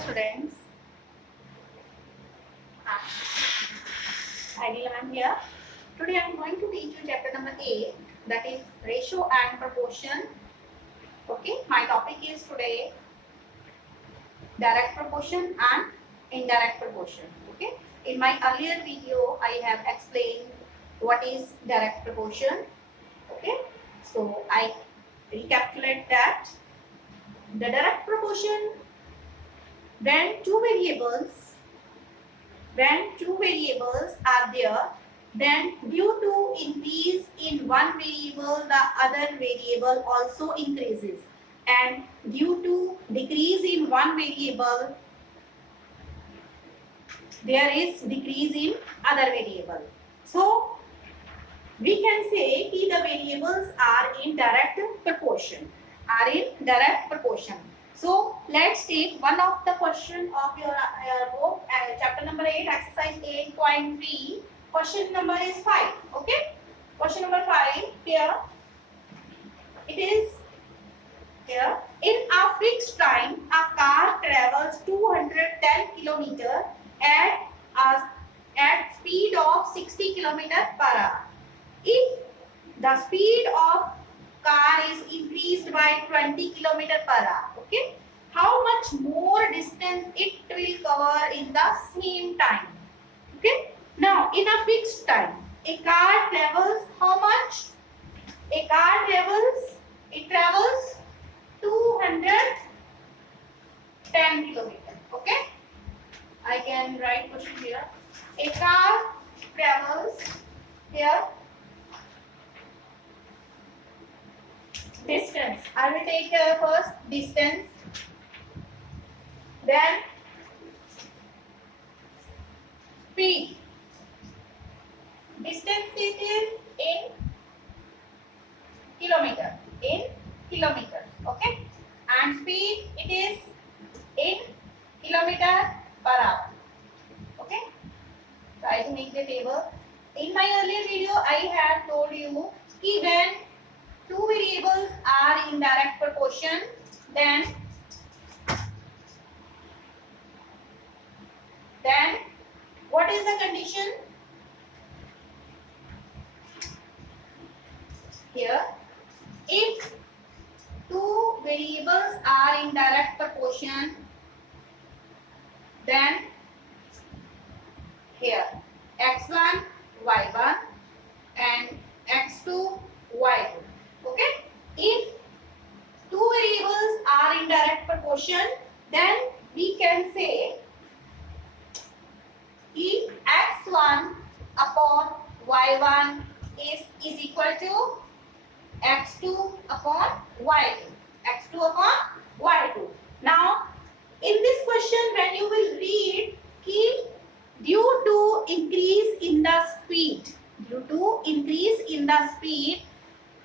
students. Ideal I am here. Today I am going to teach you chapter number 8, that is ratio and proportion. Okay, my topic is today direct proportion and indirect proportion. Okay, in my earlier video I have explained what is direct proportion. Okay, so I recapitulate that the direct proportion when two variables are there, then due to increase in one variable the other variable also increases, and due to decrease in one variable there is decrease in other variable. So we can say that the variables are in direct proportion. So let's take one of the question of your book, chapter number 8, exercise 8.3. Question number is 5. Okay. Question number 5 here. It is here. In a fixed time, a car travels 210 km at speed of 60 km per hour. If the speed of car is increased by 20 km per hour, okay, how much more distance it will cover in the same time? Okay, now in a fixed time, a car travels how much? A car travels 210 km. Okay, I can write question here. A car travels here distance. I will take first distance, then speed. Distance it is in kilometer. Okay, and speed it is in kilometer per hour. Okay, so I will make the table. In my earlier video, I had told you that when two variables are in direct proportion, then what is the condition? Here, if two variables are in direct proportion, then here x1 y1 and x2 y2. Okay, if two variables are in direct proportion, then we can say if x1 upon y1 is equal to x2 upon y2. Now in this question, when you will read कि due to increase in the speed,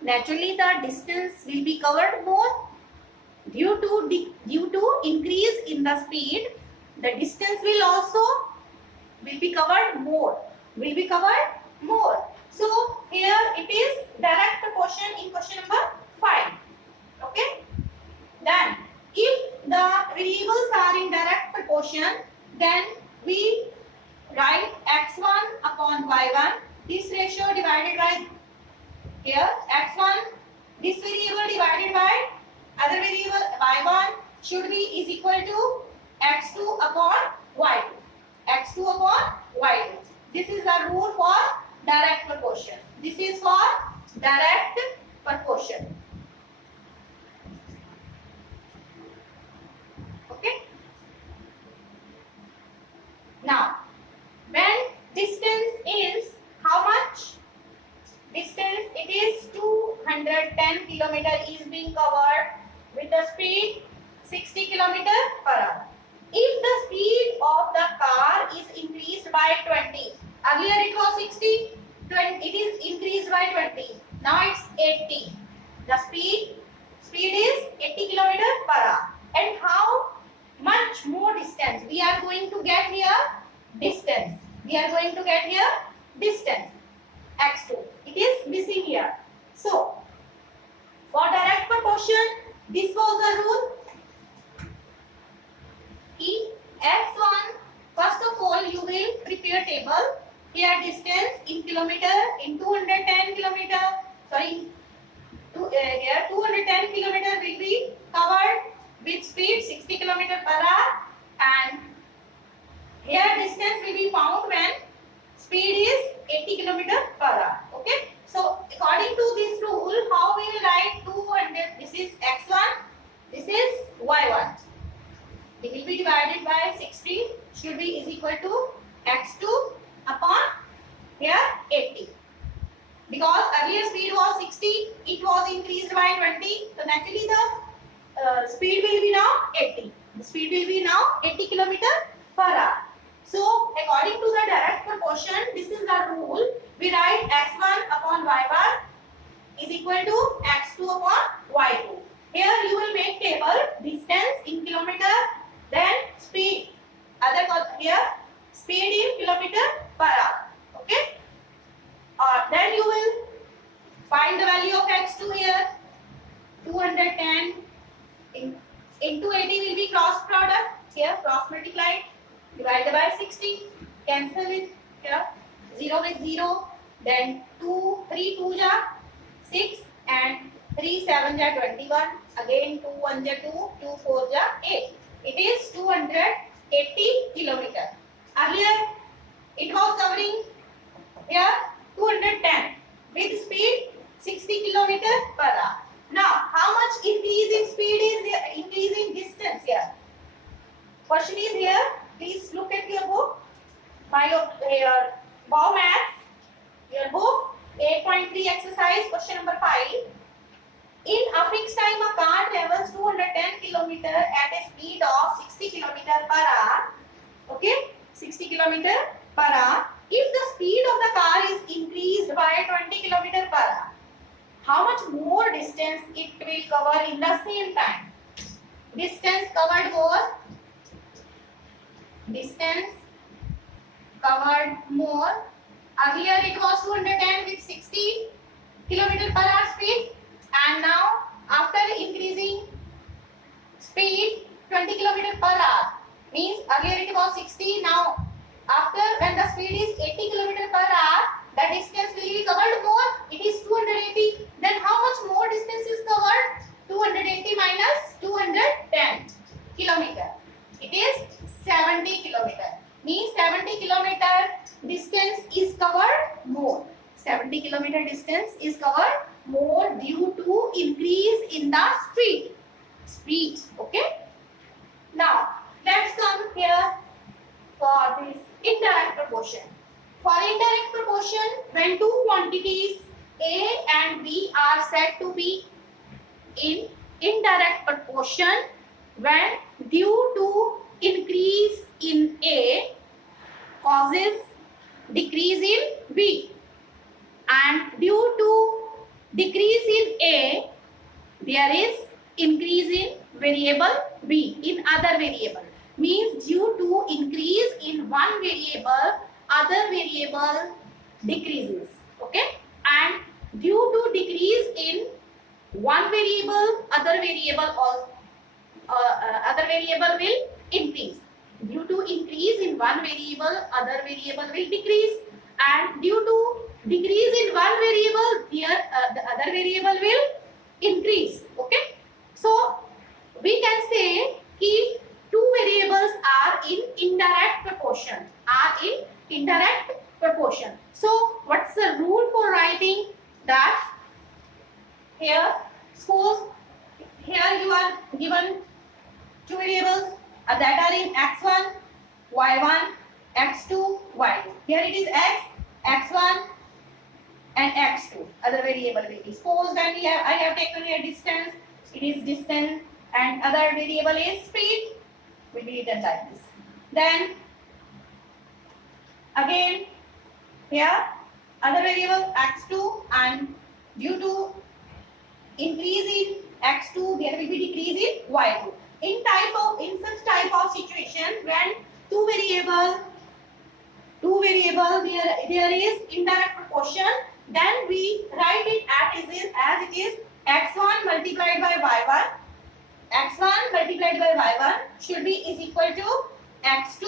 naturally the distance will be covered more. Due to increase in the speed, the distance will be covered more. So here it is direct proportion in question number 5. Okay. Then if the variables are in direct proportion, then we write x1 upon y1. This ratio divided by here x1, this variable divided by other variable y1 should be is equal to x2 upon y2. This is the rule for direct proportion. Okay. Now, when distance is how much? Distance it is 210 km is being covered with the speed 60 km per hour. If the speed of the car is increased by 20, earlier it was 60, it is increased by 20. Now it's 80. The speed is 80 km per hour. And how much more distance we are going to get here? Distance. X2. It is missing here. So for direct proportion, this was the rule. E to your table. Here distance in kilometer in 210 kilometer. Sorry, here 210 kilometer will be covered with speed 60 kilometer per hour, and here distance will be found when speed is 80 kilometer per hour. Okay. So according to this rule, how we will write 200? This is x1. This is y1. It will be divided by 60. Should be is equal to x2 upon here 80. Because earlier speed was 60, it was increased by 20. So naturally the speed will be now 80. The speed will be now 80 kilometer per hour. So according to the direct proportion, this is the rule. We write x1 upon y1 is equal to x2 upon y2. Here you will make table distance in kilometer, then speed. Here speed in kilometer per hour. Okay. Then you will find the value of x2 here. 210 into 80 will be cross product. Here cross multiplied. Divided by 60. Cancel with here. 0 with 0. Then 2, 3 2 ja 6 and 3 7 ja 21. Again 2 1 ja 2, 2 4 ja 8. It is 280 kilometer. Earlier it was covering here 210 with speed 60 kilometer per hour. Now how much increase in speed is here? Increase in distance here. Question is here. Please look at your book. Your Bow Maths, your book 8.3 exercise question number 5. In a fixed time, a car travels 210 km at a speed of 60 km per hour. Okay, 60 km per hour. If the speed of the car is increased by 20 km per hour, how much more distance it will cover in the same time? Distance covered more. Distance covered more. Earlier it was 210 with 60 km per hour speed, and now after increasing speed 20 km per hour, means earlier it was 60, now after when the speed is 80 km per hour, the distance will be covered more. It is 280. Then how much more distance is covered? 280 minus 210 km. It is 70 kilometer. Means 70 kilometer distance is covered more. 70 kilometer distance is covered more due to increase in the speed. Okay. Now let's come here for this indirect proportion. For indirect proportion, when two quantities A and B are said to be in indirect proportion, when due to increase in A causes decrease in B, and due to decrease in A there is increase in variable B, in other variable. Means due to increase in one variable, other variable decreases. Okay, and due to decrease in one variable, other variable will increase. Due to increase in one variable, other variable will decrease, and due to decrease in one variable, here the other variable will increase. Okay, so we can say कि two variables are in indirect proportion. So what's the rule for writing that? Here, suppose here you are given two variables that are in x1, y1, x2, y2. Here it is x1 and x2. Other variable will be. Suppose when I have taken here distance, it is distance, and other variable is speed. Will be written like this. Then again here other variable x2, and due to increase in x2 there will be decrease in y2. In such type of situation, when two variable there is indirect proportion, then we write it as it is x1 multiplied by y1. x1 multiplied by y1 should be is equal to x2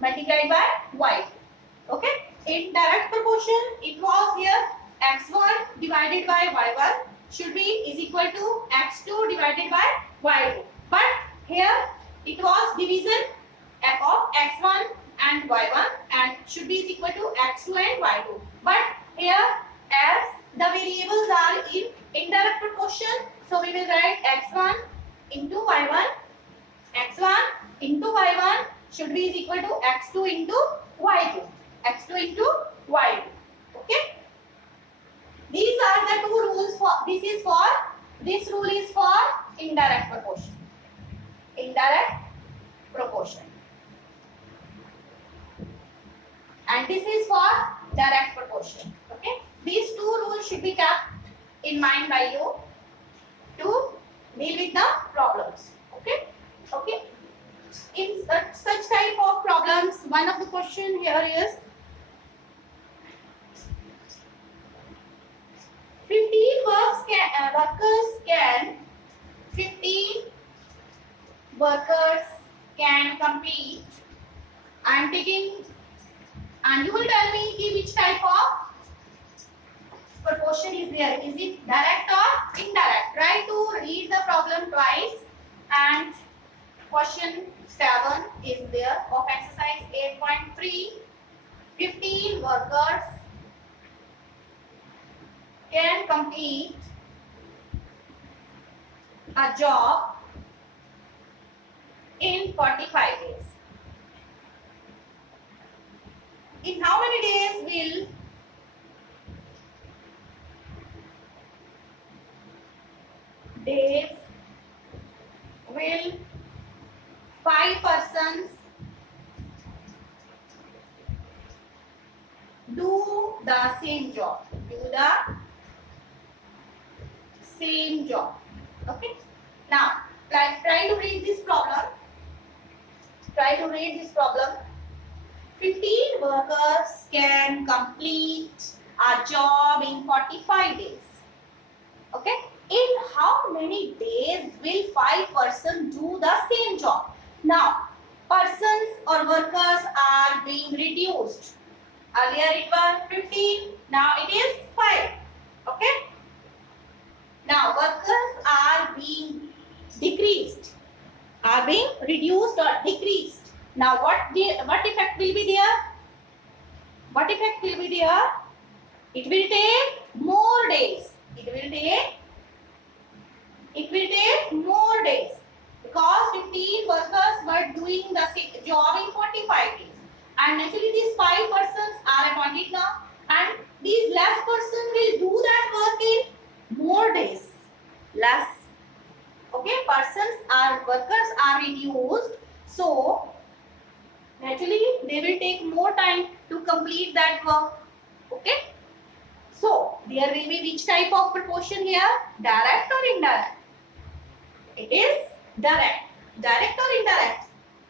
multiplied by y2. Okay, in direct proportion it was here x1 divided by y1 should be is equal to x2 divided by y2, but here it was division of x1 and y1 and should be is equal to x2 and y2, but here as the variables are in indirect proportion, so we will write x1 into y1, x1 into y1 should be is equal to x2 into y2, x2 into y2. Okay, these are the two rules for this rule is for indirect proportion, and this is for direct proportion. Okay, these two rules should be kept in mind by you to deal with the problems. Okay, in such type of problems, one of the question here is 15 workers can complete. I am taking, and you will tell me which type of proportion is there. Is it direct or indirect? Try to read the problem twice, and question 7 is there of exercise 8.3. 15 workers can complete a job in 45 days. In how many days will 5 persons do the same job? Okay, now try to read this problem. 15 workers can complete a job in 45 days. Okay, in how many days will 5 persons do the same job? Now persons or workers are being reduced. Earlier it was 15, now it is 5. Okay, now workers are being decreased, are being reduced or decreased. Now what effect will be there? It will take more days. It will take more days because 15 workers were doing the job in 45 days, and naturally these 5 persons are appointed now, and these less persons will do that work in more days. Less. Okay, workers are reduced, so naturally they will take more time to complete that work. Okay, so there will be which type of proportion here? Direct or indirect? It is direct. Direct or indirect?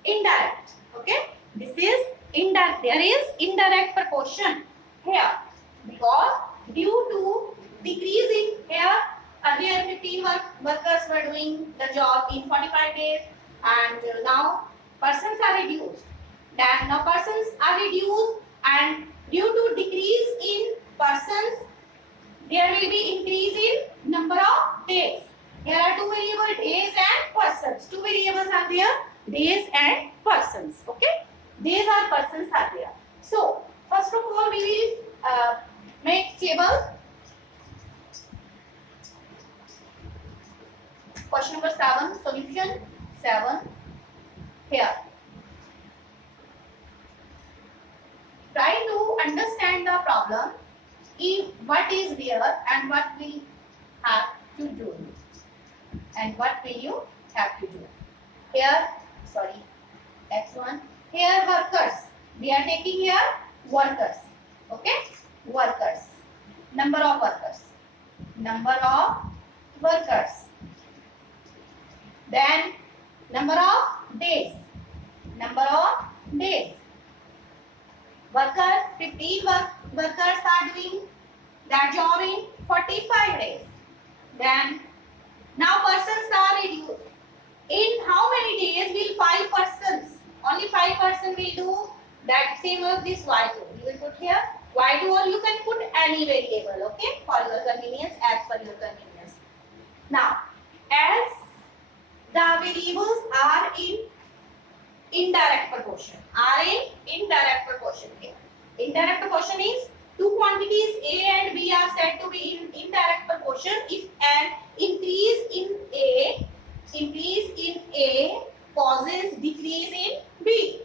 Indirect. Okay, this is indirect. There is indirect proportion here because due to decrease in here, earlier 15 workers were doing the job in 45 days, and now persons are reduced. Now persons are reduced, and due to decrease in persons, there will be increase in number of days. Here are two variables, days and persons. Two variables are there, days and persons. Okay, days or persons are there. So first of all, we will make table. Question number 7, solution 7 here. Try to understand the problem, what is there and what we have to do. And what will you have to do? Here, sorry, x1. Here workers. We are taking here workers. Okay, workers. Number of workers. Then number of days. Workers, 15 workers are doing that job in 45 days. Then now persons are reduced. In how many days will 5 persons? Only 5 persons will do that same as this y2. You will put here y2 or you can put any variable, okay, for your convenience, as per your convenience. Now, as the variables are in indirect proportion, here. Indirect proportion is two quantities A and B are said to be in indirect proportion if an increase in A causes decrease in B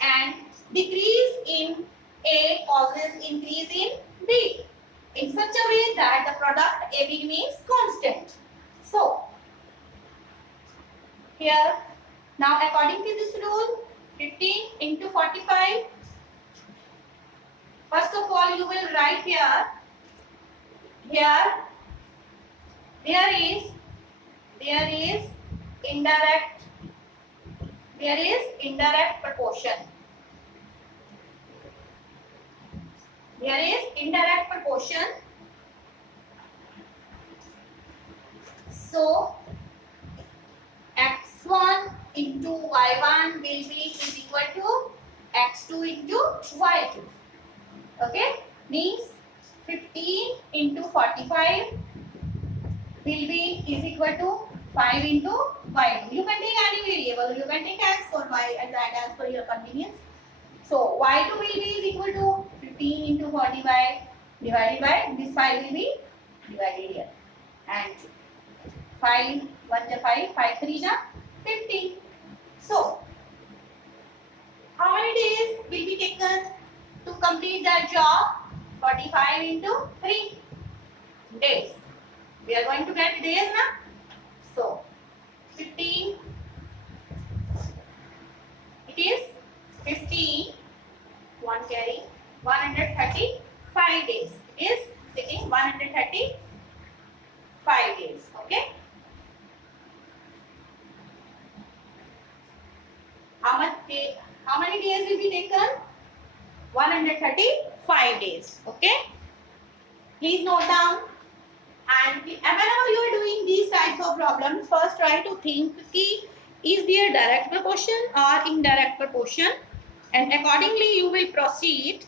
and decrease in A causes increase in B in such a way that the product AB remains constant. So here, now according to this rule, 15 into 45. First of all, you will write here. There is indirect proportion. There is indirect proportion. So x1 into y1 will be is equal to x2 into y2. Okay, means 15 into 45 will be is equal to 5 into y2. You can take any variable. You can take x or y as per your convenience. So y2 will be is equal to 15 into 45 divided by this 5 will be divided here, and 5 1 is 5, 5 3 is 15. So how many days will be taken to complete that job? 45 into 3 days. We are going to get days now. So 15, it is 15, one carry 135 days. It is taking 135 days. Okay. How many days will be taken? 135 days. Okay. Please note down. And whenever you are doing these types of problems, first try to think, is there direct proportion or indirect proportion, and accordingly you will proceed.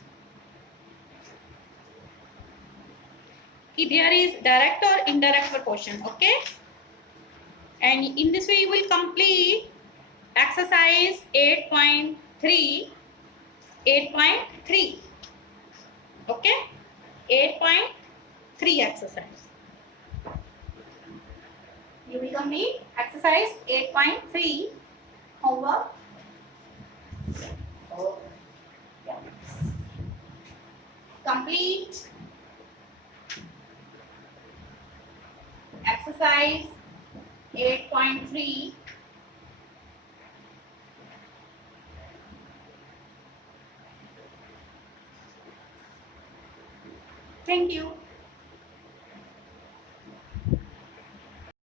If there is direct or indirect proportion, okay, and in this way you will complete exercise 8.3, okay, 8.3 exercise. You will complete exercise 8.3 homework. Oh, yeah. Complete exercise 8.3. Thank you.